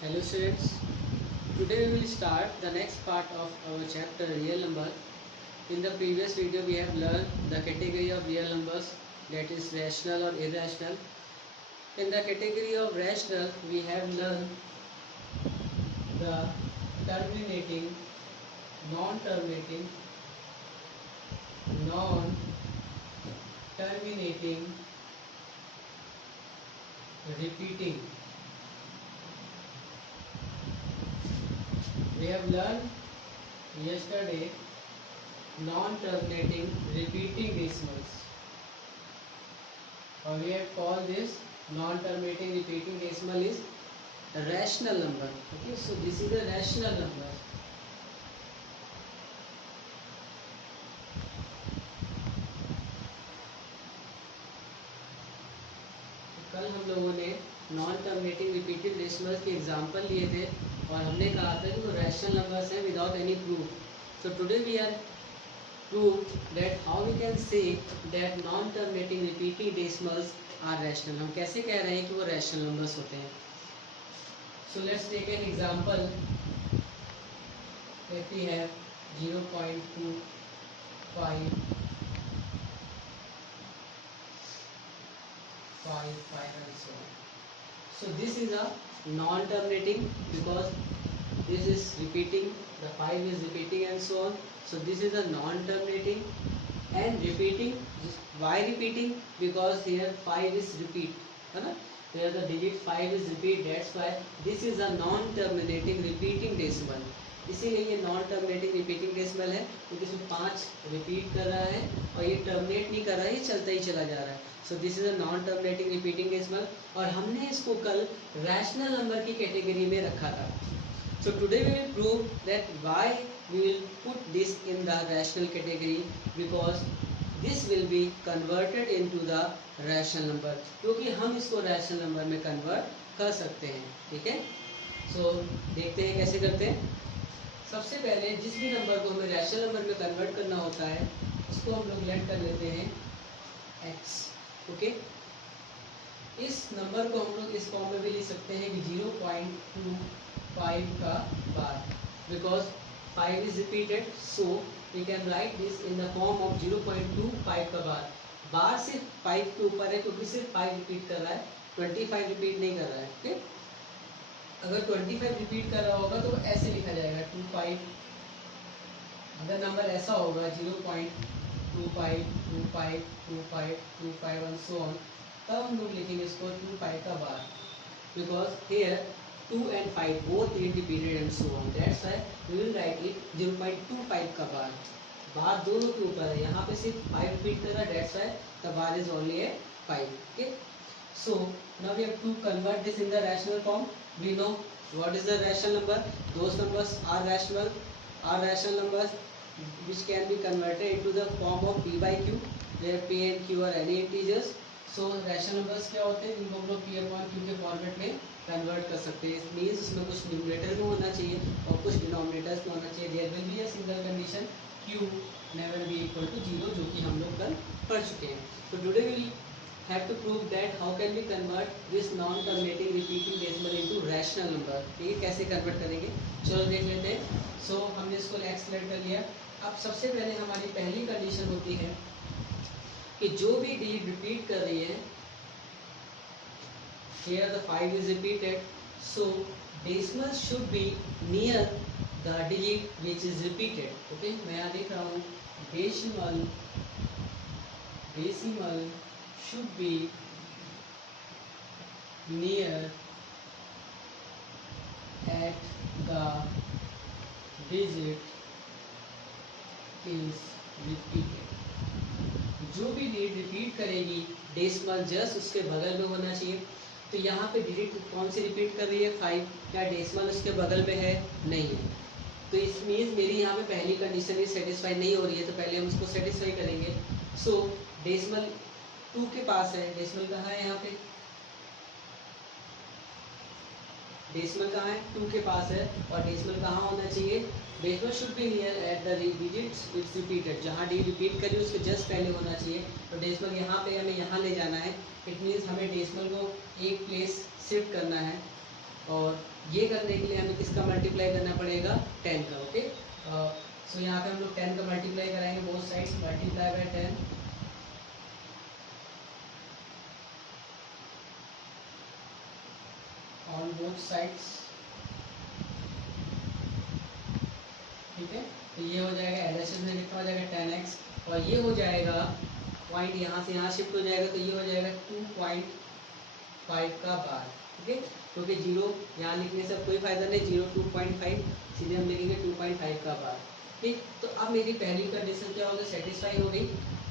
Hello students, today we will start the next part of our chapter real number. In the previous video we have learned the category of real numbers, that is rational or irrational. In the category of rational we have learned the terminating, non-terminating, repeating. We have learned yesterday non-terminating repeating decimals, or we have called this non-terminating repeating decimal is a rational number. Okay, so this is a rational number. कल हम लोगों ने non terminating repeated decimals के example लिए थे और हमने कहा था कि वो रैशनल नंबर्स हैं without any proof. So today we are prove that how we can say that non terminating repeating decimals are rational. हम कैसे कह रहे हैं कि वो रैशनल नंबर्स होते हैं. So let's take an example. Let we have 0.25, 5 and so on. So this is a non-terminating because this is repeating, the 5 is repeating and so on. So this is a non-terminating and repeating. Why repeating? Because here 5 is repeat, है ना. Here the digit 5 is repeat. That's why this is a non-terminating repeating decimal. इसीलिए ये non terminating repeating decimal है क्योंकि इसमें 5 repeat कर रहा है और ये टर्मिनेट नहीं कर रहा है, ये चलता ही चला जा रहा है. So this is a non terminating repeating decimal और हमने इसको कल रैशनल नंबर की कैटेगरी में रखा था. So today we will prove that why we will put this in the rational category because this will be converted into the rational number, क्योंकि हम इसको रैशनल नंबर में कन्वर्ट कर सकते हैं. ठीक है, सो देखते हैं कैसे करते हैं. सबसे पहले जिस भी नंबर को हमें रैशनल नंबर में कन्वर्ट करना होता है उसको हम लोग लेट कर लेते हैं x. ओके, इस नंबर को हम लोग इस फॉर्म में भी लिख सकते हैं कि 0.25 का bar, because 5 is repeated, so we can write this in the form of 0.25 का बार. बार सिर्फ 5 के ऊपर है क्योंकि सिर्फ 5 रिपीट कर रहा है, 25 रिपीट नहीं कर रहा है. ओके, अगर 25 रिपीट कर रहा होगा तो ऐसे लिखा जाएगा 25. अगर नंबर ऐसा होगा 0.25, 25, 25, 25 and so on, तब हम लोग लिखेंगे इसको 25 का bar, because here 2 and 5 both is repeated and so on. That's why we will write it 0.25 का बार. बार दोनों के ऊपर है, यहाँ पे सिर्फ 5 रिपीट कर रहा है. That's why the bar is only a 5. Okay, so now we have to convert this in the rational form. We know what is the rational number. Those numbers are rational numbers which can be converted into the form of p by q, where p and q are any integers. So rational numbers क्या होते हैं, इनको हम लोग p upon q के format में convert कर सकते हैं. मीन्स इसमें कुछ न्यूमरेटर में होना चाहिए और कुछ डिनोमिनेटर्स में होना चाहिए. There will be a single condition, q never be equal to 0, जो कि हम लोग कल पढ़ चुके हैं. तो today we have to prove that how can we convert this non-terminating repeating decimal into rational number. ठीक है, कैसे कन्वर्ट करेंगे चलो देख लेते हैं. सो हमने इसको x सेलेक्ट कर लिया. अब सबसे पहले हमारी पहली कंडीशन होती है कि जो भी डिजिट रिपीट कर रही है, here the 5 is repeated, so decimal should be near the digit which is repeated. okay, मैं यहाँ लिख रहा हूँ decimal should be near at the digit is repeated. जो भी डिजिट रिपीट करेगी डेसिमल जस्ट उसके बगल में होना चाहिए. तो यहाँ पे डिजिट कौन सी रिपीट कर रही है, 5. क्या डेसिमल उसके बगल में है, नहीं है. तो इस मीन्स मेरी यहाँ पे पहली कंडीशन ही सेटिस्फाई नहीं हो रही है, तो पहले हम उसको सेटिस्फाई करेंगे. सो डेसिमल 2 के पास है. डेसिमल कहाँ है, यहाँ पे डेसिमल कहाँ है, 2 के पास है. और डेसिमल कहाँ होना चाहिए, decimal should be near at the digits it's repeated. जहाँ डी रिपीट करिए उसके जस्ट पहले होना चाहिए. तो डेसिमल यहाँ पे हमें यहाँ ले जाना है. इट मीन्स हमें डेसिमल को एक प्लेस शिफ्ट करना है. और ये करने के लिए हमें किसका मल्टीप्लाई करना पड़ेगा, 10 का। ओके, सो यहाँ पे हम लोग 10 का मल्टीप्लाई कराएंगे both sides, multiply by 10 on both sides. ठीक है, तो ये हो जाएगा एलएचएस में कितना हो जाएगा 10x, और ये हो जाएगा पॉइंट यहाँ से यहाँ शिफ्ट हो जाएगा, तो ये हो जाएगा 2.5 का बार। ठीक है, क्योंकि जीरो यहाँ लिखने से कोई फायदा नहीं, 0 2.5 सीधे हम लिखेंगे 2.5 का बार। ठीक, तो अब मेरी पहली कंडीशन क्या होगी, सेटिस्फाई हो गई।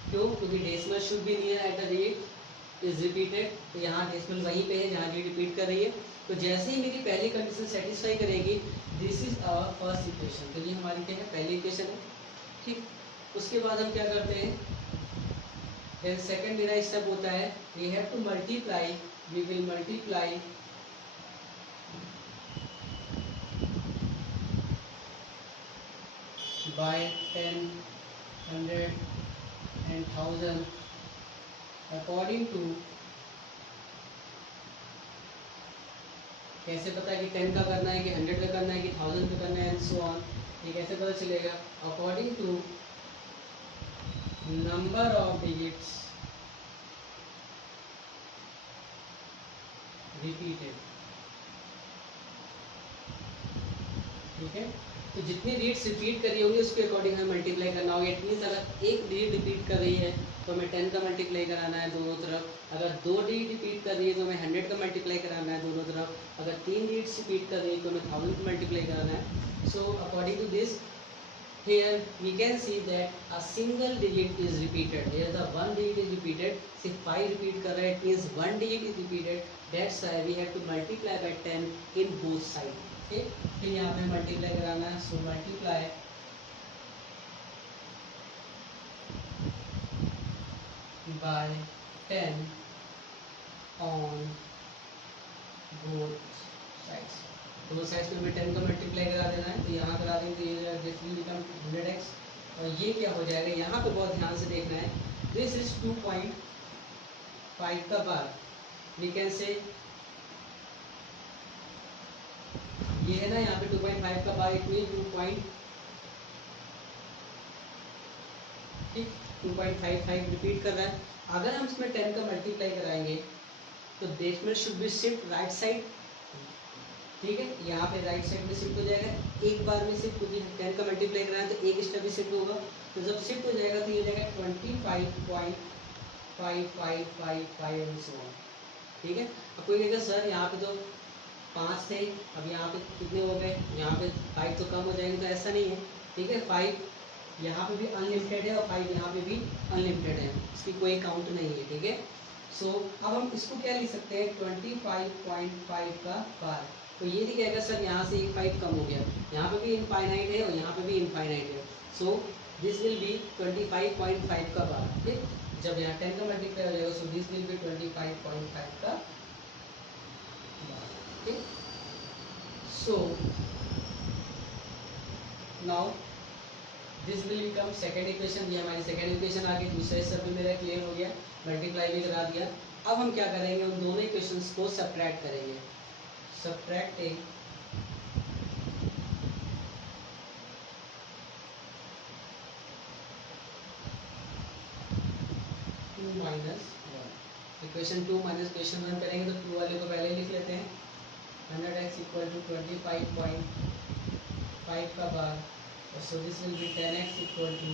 क्यों, क्योंकि decimal should be near at the rate is repeated, तो यहाँ डेसिमल वहीं पे है जहाँ जी रिपीट कर रही है। तो जैसे ही मेरी पहली कंडीशन सेटिस्फाई करेगी, this is our first equation, तो ये हमारी क्या है, पहली इक्वेशन है। ठीक, उसके बाद हम क्या करते हैं, देन सेकंड मेरा स्टेप होता है, we have to multiply, we will multiply by 10, 100 and 1000 according to, कैसे पता है कि 10 का करना है कि 100 का करना है कि 1000 का करना है एंड सो ऑन, ये कैसे पता चलेगा, according to number of digits repeated. ठीक है, तो जितनी डिजिट्स रिपीट कर रही होंगी उसके अकॉर्डिंग हमें मल्टीप्लाई करना होगा। इट मीन्स अगर एक डिजिट रिपीट कर रही है तो हमें 10 का मल्टीप्लाई कराना है दोनों तरफ, अगर 2 डिजिट रिपीट कर रही है तो हमें 100 का मल्टीप्लाई कराना है दोनों तरफ, अगर 3 डिजिट्स रिपीट कर रही है तो हमें 1000 का मल्टीप्लाई कराना है। So according to this here we can see that a single digit is repeated, here the one digit is repeated, सिर्फ 5 repeat कर रहा है, it means one digit is repeated, that's why we have to multiply by 10 in both sides। okay, फिर यहाँ पे multiply कराना है, so multiply by 10 on both sides, दो साइड्स में 10 का मल्टीप्लाई करा देना है, तो यहाँ करा देंगे, ये दिस विल बिकम 100x, और ये क्या हो जाएगा, यहाँ पे बहुत ध्यान से देखना है, दिस इज 2.5 का बार, वी कैन से ये है ना यहाँ पे 2.5 का बार, इट मीन 2.55 रिपीट कर रहा है। अगर हम इसमें 10 का मल्टीप्लाई कराएंगे तो decimal should be shift right side. ठीक है, यहाँ पे राइट साइड में शिफ्ट हो जाएगा, एक बार में शिफ्ट होगी, 10 का मल्टीप्लाई कराएं तो एक स्टेप भी शिफ्ट होगा, तो जब शिफ्ट हो जाएगा तो ये हो जाएगा 25.5555 एंड सो ऑन। ठीक है, अब कोई कहेगा सर यहाँ पे तो 5 थे, अब यहाँ पे कितने हो गए, यहाँ पे 5 तो कम हो जाएंगे, तो ऐसा नहीं है। ठीक है, 5 यहाँ पे भी अनलिमिटेड है और 5 यहाँ पे भी अनलिमिटेड है, इसकी कोई काउंट नहीं है। ठीक है, सो अब हम इसको क्या लिख सकते हैं, 25.5 का बार, तो ये नहीं कहेगा सर यहाँ से एक 5 कम हो गया, यहाँ पे भी इनफाइनाइट है और यहाँ पे भी इनफाइनाइट है, सो दिस विल बी 25.5 का बार। ठीक, जब यहाँ 10 का मल्टीप्लाई हो जाएगा, सो दिस विल बी 25.5 का बार। ठीक, so now this will become second equation, ये हमारी सेकेंड इक्वेशन आ गई, दूसरा स्टेप भी मेरा क्लियर हो गया, मल्टीप्लाई भी करा दिया। अब हम क्या करेंगे, उन दोनों इक्वेशंस को सब्ट्रैक्ट करेंगे, subtracting 2 minus 1, equation 2 minus equation 1 करेंगे तो 2 वाले को पहले लिख लेते हैं, 100x इक्वल टू 25.5 का bar, so this will be 10x equal to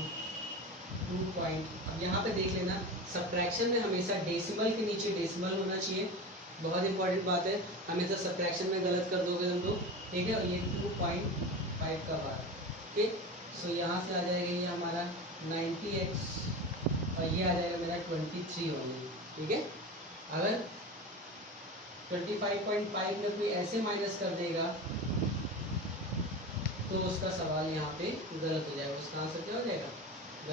2. अब यहाँ पे देख लेना, सब्ट्रैक्शन में हमेशा डेसिमल के नीचे डेसिमल होना चाहिए, बहुत इंपॉर्टेंट बात है, हमेशा सब्ट्रैक्शन में गलत कर दोगे तुम लोग। ठीक है, और ये 2.5 का बार। ठीक, सो यहाँ से आ जाएगा ये हमारा 90x और ये आ जाएगा मेरा 23 होने। ठीक है, अगर 25.5 में कोई ऐसे माइनस कर देगा तो उसका सवाल यहाँ पे गलत हो जाएगा, उसका आंसर क्या हो जाएगा,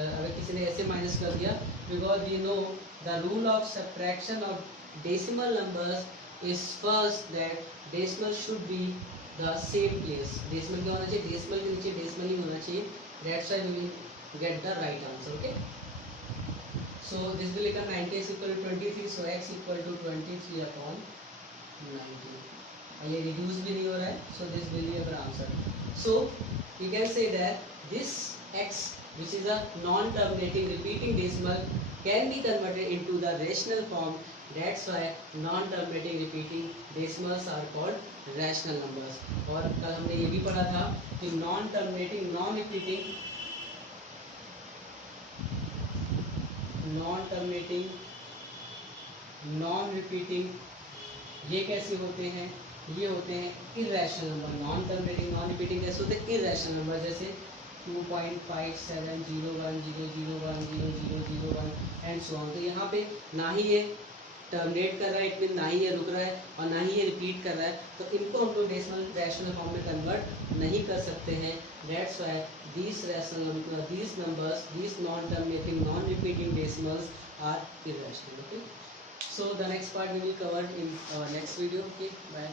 अगर किसी ने ऐसे माइनस कर दिया, because we know the rule of subtraction of decimal numbers is first that decimal should be the same place, decimal क्या होना चाहिए, decimal के नीचे decimal ही होना चाहिए, that's why we will get the right answer। okay, so this will become 90x equal to 23, so x equal to 23 upon 90। और ये reduce भी नहीं हो रहा है, सो this will be our answer. So you can say that this x which is a non-terminating repeating decimal can be converted into the rational form. That's why non-terminating repeating decimals are called rational numbers. और कल हमने ये भी पढ़ा था कि non-terminating non-repeating ये कैसे होते हैं, ये होते हैं irrational number. Non terminating non repeating कैसे होते हैं, इरेशनल नंबर. जैसे 2.570100100001 एंड सो ऑन. तो यहाँ पे ना ही ये टर्मिनेट कर रहा है, इट मीन ना ही ये रुक रहा है और ना ही ये रिपीट कर रहा है, तो इनको हम लोग डेसिमल रैशनल फॉर्म में कन्वर्ट नहीं कर सकते हैं. That's why these numbers, these non-terminating non-repeating decimals are irrational. Okay, so the next part we will cover in our next video. Okay, bye.